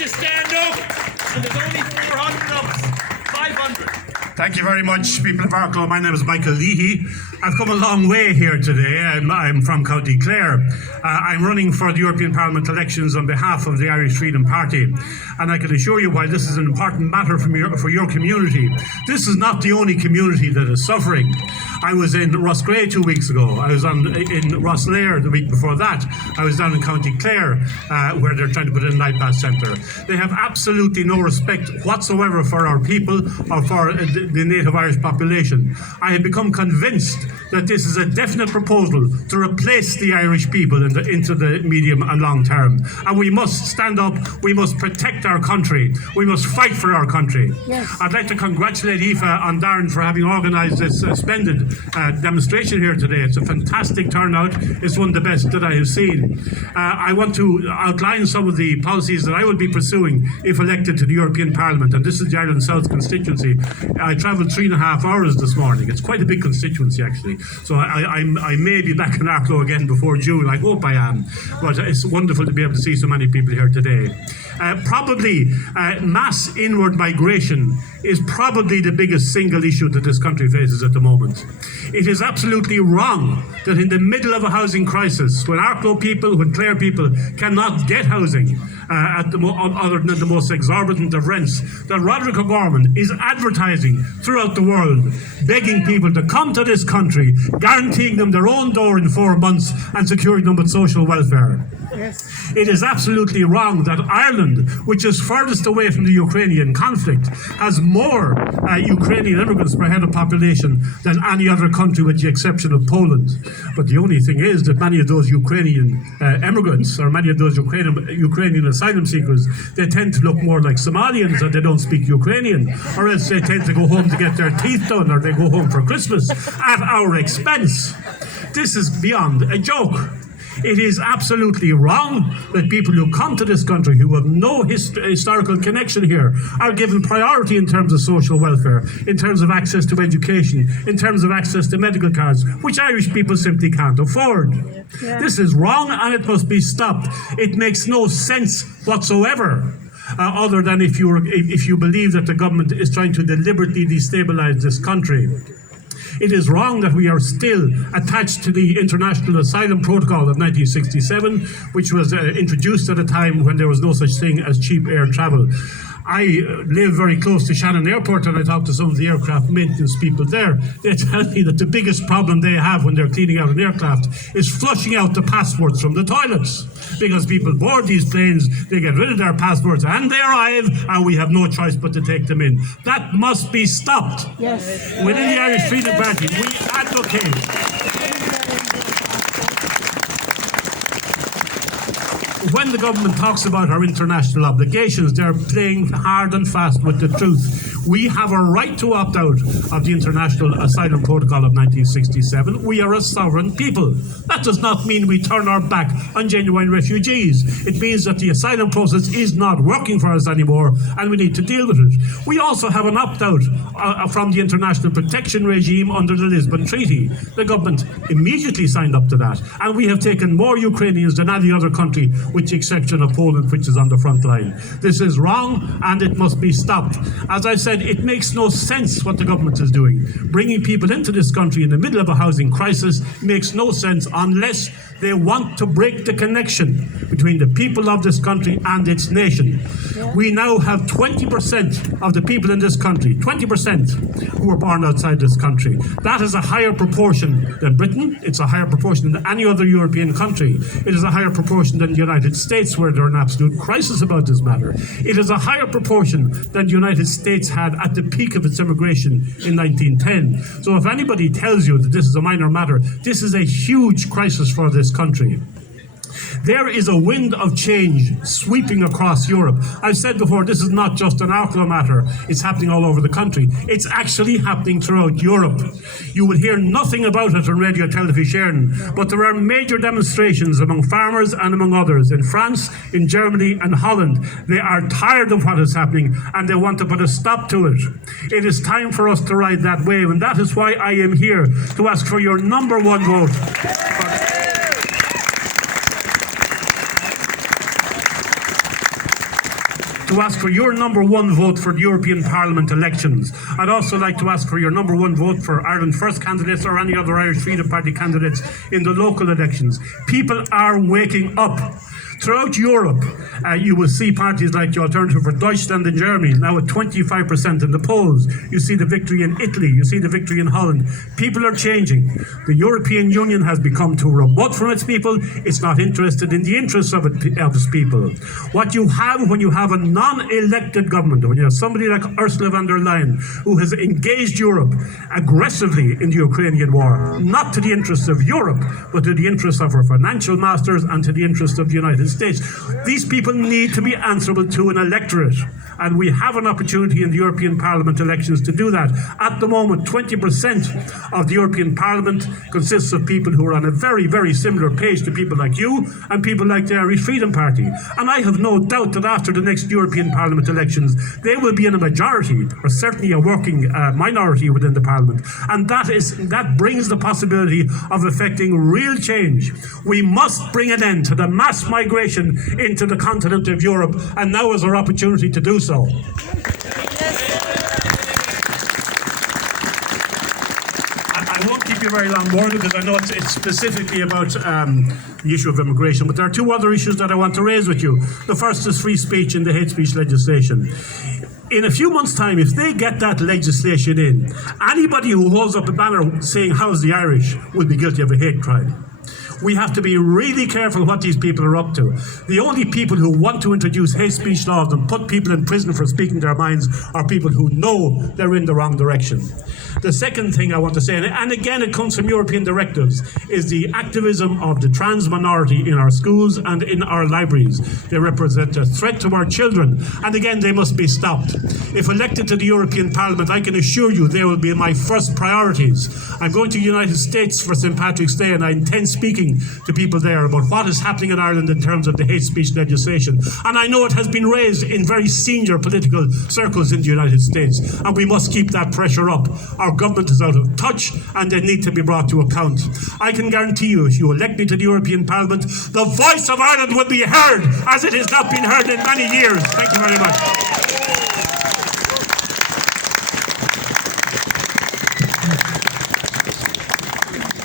to stand up, and there's only 400 of us. 500. Thank you very much, people of Arklow. My name is Michael Leahey. I've come a long way here today. I'm from County Clare. I'm running for the European Parliament elections on behalf of the Irish Freedom Party. And I can assure you why this is an important matter for your community. This is not the only community that is suffering. I was in Roscrea 2 weeks ago. I was in Rosslare the week before that. I was down in County Clare, where they're trying to put in an iPass centre. They have absolutely no respect whatsoever for our people or for the native Irish population. I have become convinced that this is a definite proposal to replace the Irish people into the medium and long term. And we must stand up, we must protect our country, we must fight for our country. Yes. I'd like to congratulate Aoife and Darren for having organised this splendid demonstration here today. It's a fantastic turnout. It's one of the best that I have seen. I want to outline some of the policies that I will be pursuing if elected to the European Parliament, and this is the Ireland South constituency. I travelled 3.5 hours this morning. It's quite a big constituency, actually. So I may be back in Arklow again before June. I hope I am. But it's wonderful to be able to see so many people here today. Probably mass inward migration is probably the biggest single issue that this country faces at the moment. It is absolutely wrong that in the middle of a housing crisis, when Arklow people, when Clare people cannot get housing other than the most exorbitant of rents, that Roderick O'Gorman is advertising throughout the world, begging people to come to this country, guaranteeing them their own door in 4 months and securing them with social welfare. Yes. It is absolutely wrong that Ireland, which is furthest away from the Ukrainian conflict, has more Ukrainian immigrants per head of population than any other country with the exception of Poland. But the only thing is that many of those Ukrainian immigrants, or many of those Ukrainian asylum seekers, they tend to look more like Somalians, and they don't speak Ukrainian, or else they tend to go home to get their teeth done, or they go home for Christmas at our expense. This is beyond a joke. It is absolutely wrong that people who come to this country who have no historical connection here are given priority in terms of social welfare, in terms of access to education, in terms of access to medical cards, which Irish people simply can't afford. Yeah. This is wrong and it must be stopped. It makes no sense whatsoever. Other than if you believe that the government is trying to deliberately destabilise this country. It is wrong that we are still attached to the International Asylum Protocol of 1967, which was introduced at a time when there was no such thing as cheap air travel. I live very close to Shannon Airport, and I talk to some of the aircraft maintenance people there. They tell me that the biggest problem they have when they're cleaning out an aircraft is flushing out the passports from the toilets. Because people board these planes, they get rid of their passports, and they arrive, and we have no choice but to take them in. That must be stopped. Yes. Within the Irish Freedom Party, we advocate. When the government talks about our international obligations, they're playing hard and fast with the truth. We have a right to opt out of the International Asylum Protocol of 1967. We are a sovereign people. That does not mean we turn our back on genuine refugees. It means that the asylum process is not working for us anymore, and we need to deal with it. We also have an opt-out from the international protection regime under the Lisbon Treaty. The government immediately signed up to that, and we have taken more Ukrainians than any other country, with the exception of Poland, which is on the front line. This is wrong, and it must be stopped. As I said, it makes no sense what the government is doing. Bringing people into this country in the middle of a housing crisis makes no sense unless they want to break the connection between the people of this country and its nation. Yeah. We now have 20% of the people in this country, 20% who were born outside this country. That is a higher proportion than Britain. It's a higher proportion than any other European country. It is a higher proportion than the United States, where there's an absolute crisis about this matter. It is a higher proportion than the United States had at the peak of its immigration in 1910. So if anybody tells you that this is a minor matter, this is a huge crisis for this country. There is a wind of change sweeping across Europe. I've said before, this is not just an Arklow matter. It's happening all over the country. It's actually happening throughout Europe. You will hear nothing about it on radio television, but there are major demonstrations among farmers and among others in France, in Germany and Holland. They are tired of what is happening and they want to put a stop to it. It is time for us to ride that wave, and that is why I am here to ask for your number one vote. to ask for your number one vote for the European Parliament elections. I'd also like to ask for your number one vote for Ireland First candidates or any other Irish Freedom Party candidates in the local elections. People are waking up. Throughout Europe, you will see parties like the Alternative for Deutschland in Germany now at 25% in the polls. You see the victory in Italy. You see the victory in Holland. People are changing. The European Union has become too remote from its people. It's not interested in the interests of its people. What you have when you have a non-elected government, when you have somebody like Ursula von der Leyen, who has engaged Europe aggressively in the Ukrainian war, not to the interests of Europe, but to the interests of her financial masters and to the interests of the United States. These people need to be answerable to an electorate, and we have an opportunity in the European Parliament elections to do that. At the moment, 20% of the European Parliament consists of people who are on a very, very similar page to people like you and people like the Irish Freedom Party. And I have no doubt that after the next European Parliament elections, they will be in a majority, or certainly a working minority within the Parliament. And that brings the possibility of effecting real change. We must bring an end to the mass migration into the continent of Europe, and now is our opportunity to do so. I won't keep you very long more because I know it's specifically about the issue of immigration, but there are two other issues that I want to raise with you. The first is free speech in the hate speech legislation. In a few months' time, if they get that legislation in, anybody who holds up a banner saying "How's the Irish" will be guilty of a hate crime. We have to be really careful what these people are up to. The only people who want to introduce hate speech laws and put people in prison for speaking their minds are people who know they're in the wrong direction. The second thing I want to say, and again it comes from European directives, is the activism of the trans minority in our schools and in our libraries. They represent a threat to our children, and again they must be stopped. If elected to the European Parliament, I can assure you they will be my first priorities. I'm going to the United States for St. Patrick's Day, and I intend speaking to people there about what is happening in Ireland in terms of the hate speech legislation. And I know it has been raised in very senior political circles in the United States, and we must keep that pressure up. Our government is out of touch and they need to be brought to account. I can guarantee you, if you elect me to the European Parliament, the voice of Ireland will be heard as it has not been heard in many years. Thank you very much.